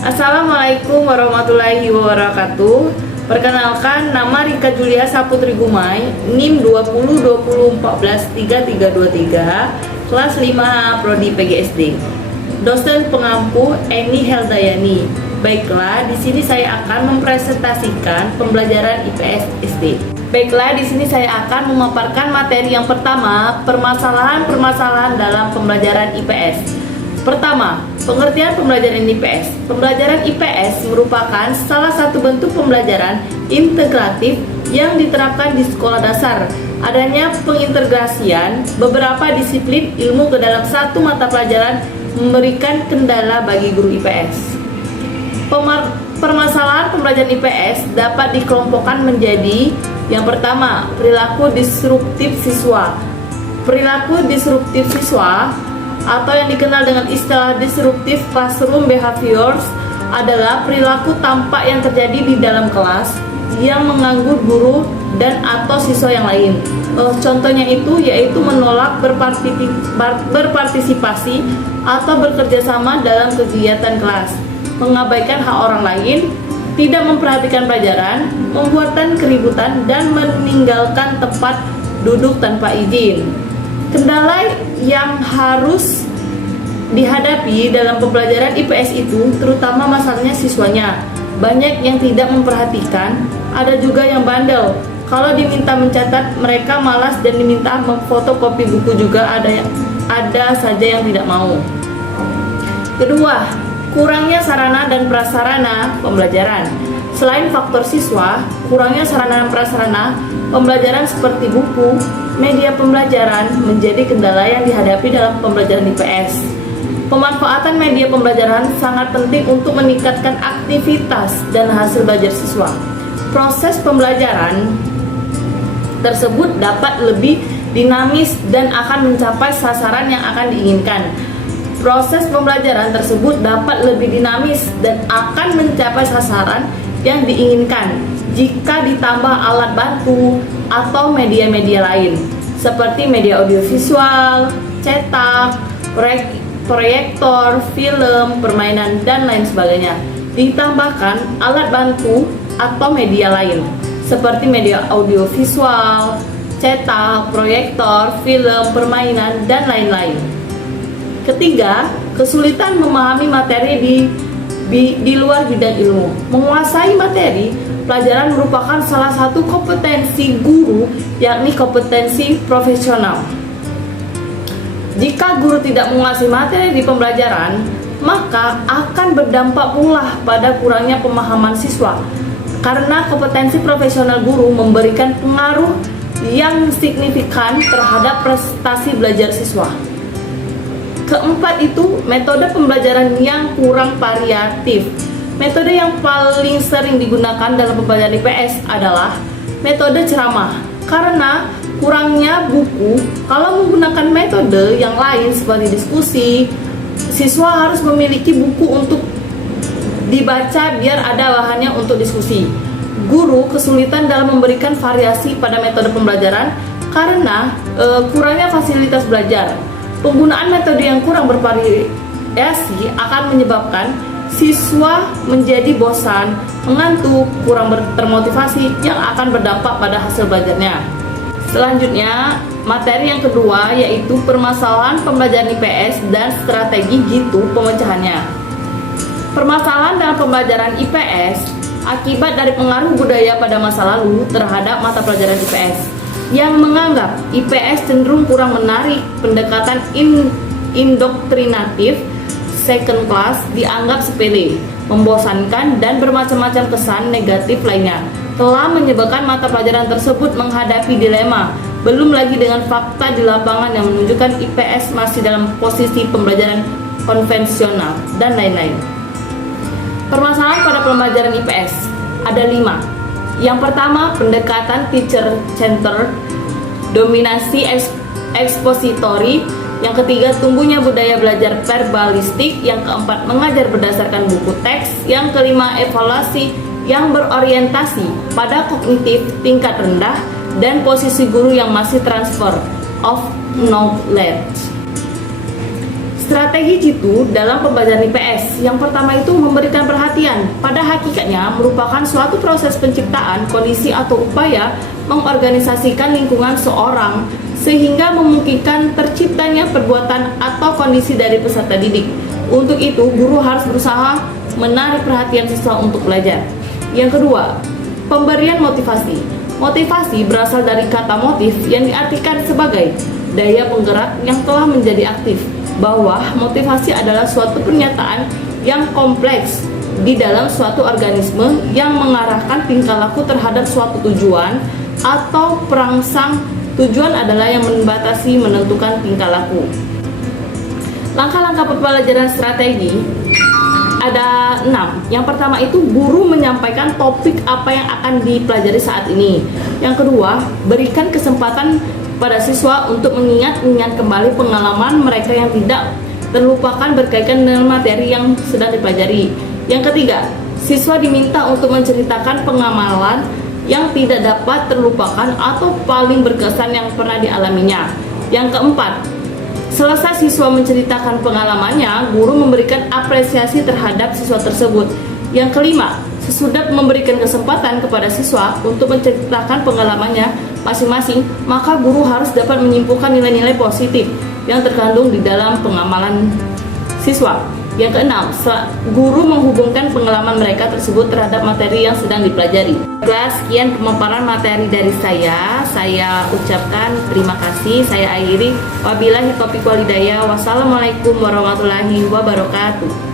Assalamualaikum warahmatullahi wabarakatuh. Perkenalkan, nama Rika Julia Saputri Gumai, NIM 2020143323, kelas 5 Prodi PGSD. Dosen pengampu Eni Heldayani. Baiklah, di sini saya akan mempresentasikan pembelajaran IPS SD. Baiklah, di sini saya akan memaparkan materi yang pertama, permasalahan-permasalahan dalam pembelajaran IPS. Pertama, pengertian pembelajaran IPS. Pembelajaran IPS merupakan salah satu bentuk pembelajaran integratif yang diterapkan di sekolah dasar. Adanya pengintegrasian beberapa disiplin ilmu ke dalam satu mata pelajaran memberikan kendala bagi guru IPS. Permasalahan pembelajaran IPS dapat dikelompokkan menjadi: yang pertama, perilaku disruptif siswa. Perilaku disruptif siswa atau yang dikenal dengan istilah disruptive classroom behaviors adalah perilaku tampak yang terjadi di dalam kelas yang mengganggu guru dan atau siswa yang lain. Contohnya itu yaitu menolak berpartisipasi atau bekerjasama dalam kegiatan kelas, mengabaikan hak orang lain, tidak memperhatikan pelajaran, membuatkan keributan, dan meninggalkan tempat duduk tanpa izin. Kendala yang harus dihadapi dalam pembelajaran IPS itu terutama masalahnya siswanya. Banyak yang tidak memperhatikan, ada juga yang bandel. Kalau diminta mencatat, mereka malas, dan diminta memfotokopi buku juga ada saja yang tidak mau. Kedua, kurangnya sarana dan prasarana pembelajaran. Selain faktor siswa, kurangnya sarana dan prasarana pembelajaran seperti buku, media pembelajaran menjadi kendala yang dihadapi dalam pembelajaran IPS. Pemanfaatan media pembelajaran sangat penting untuk meningkatkan aktivitas dan hasil belajar siswa. Proses pembelajaran tersebut dapat lebih dinamis dan akan mencapai sasaran yang akan diinginkan. Proses pembelajaran tersebut dapat lebih dinamis dan akan mencapai sasaran yang diinginkan jika ditambah alat bantu atau media-media lain seperti media audiovisual, cetak, proyektor, film, permainan, dan lain sebagainya. Ditambahkan alat bantu atau media lain seperti media audiovisual, cetak, proyektor, film, permainan, dan lain-lain. Ketiga, kesulitan memahami materi di luar bidang ilmu. Menguasai materi pelajaran merupakan salah satu kompetensi guru, yakni kompetensi profesional. Jika guru tidak menguasai materi di pembelajaran, maka akan berdampak pula pada kurangnya pemahaman siswa. Karena kompetensi profesional guru memberikan pengaruh yang signifikan terhadap prestasi belajar siswa. Keempat itu, metode pembelajaran yang kurang variatif. Metode yang paling sering digunakan dalam pembelajaran IPS adalah metode ceramah. Karena kurangnya buku, kalau menggunakan metode yang lain seperti diskusi, siswa harus memiliki buku untuk dibaca biar ada bahannya untuk diskusi. Guru kesulitan dalam memberikan variasi pada metode pembelajaran karena kurangnya fasilitas belajar. Penggunaan metode yang kurang bervariasi akan menyebabkan siswa menjadi bosan, mengantuk, kurang termotivasi yang akan berdampak pada hasil belajarnya. Selanjutnya, materi yang kedua yaitu permasalahan pembelajaran IPS dan strategi jitu pemecahannya. Permasalahan dalam pembelajaran IPS akibat dari pengaruh budaya pada masa lalu terhadap mata pelajaran IPS yang menganggap IPS cenderung kurang menarik, pendekatan indoktrinatif, second class, dianggap sepele, membosankan, dan bermacam-macam kesan negatif lainnya telah menyebabkan mata pelajaran tersebut menghadapi dilema, belum lagi dengan fakta di lapangan yang menunjukkan IPS masih dalam posisi pembelajaran konvensional, dan lain-lain. Permasalahan pada pembelajaran IPS ada 5. Yang pertama, pendekatan teacher center, dominasi ekspositori. Yang ketiga, tumbuhnya budaya belajar verbalistik. Yang keempat, mengajar berdasarkan buku teks. Yang kelima, evaluasi yang berorientasi pada kognitif tingkat rendah dan posisi guru yang masih transfer of knowledge. Strategi jitu dalam pembelajaran IPS. Yang pertama itu memberikan perhatian pada hakikatnya merupakan suatu proses penciptaan kondisi atau upaya mengorganisasikan lingkungan seorang sehingga memungkinkan terciptanya perbuatan atau kondisi dari peserta didik. Untuk itu, guru harus berusaha menarik perhatian siswa untuk belajar. Yang kedua, pemberian motivasi. Motivasi berasal dari kata motif yang diartikan sebagai daya penggerak yang telah menjadi aktif, bahwa motivasi adalah suatu pernyataan yang kompleks di dalam suatu organisme yang mengarahkan tingkah laku terhadap suatu tujuan atau perangsang. Tujuan adalah yang membatasi menentukan tingkah laku. Langkah-langkah pembelajaran strategi ada 6. Yang pertama itu guru menyampaikan topik apa yang akan dipelajari saat ini. Yang kedua, berikan kesempatan pada siswa untuk mengingat kembali pengalaman mereka yang tidak terlupakan berkaitan dengan materi yang sedang dipelajari. Yang ketiga, siswa diminta untuk menceritakan pengalaman yang tidak dapat terlupakan atau paling berkesan yang pernah dialaminya. Yang keempat, selesai siswa menceritakan pengalamannya, guru memberikan apresiasi terhadap siswa tersebut. Yang kelima, sesudah memberikan kesempatan kepada siswa untuk menceritakan pengalamannya masing-masing, maka guru harus dapat menyimpulkan nilai-nilai positif yang terkandung di dalam pengamalan siswa. Yang keenam, guru menghubungkan pengalaman mereka tersebut terhadap materi yang sedang dipelajari. Sekian pemaparan materi dari saya ucapkan terima kasih. Saya akhiri. Wabillahi taufiq wal hidayah. Wassalamualaikum warahmatullahi wabarakatuh.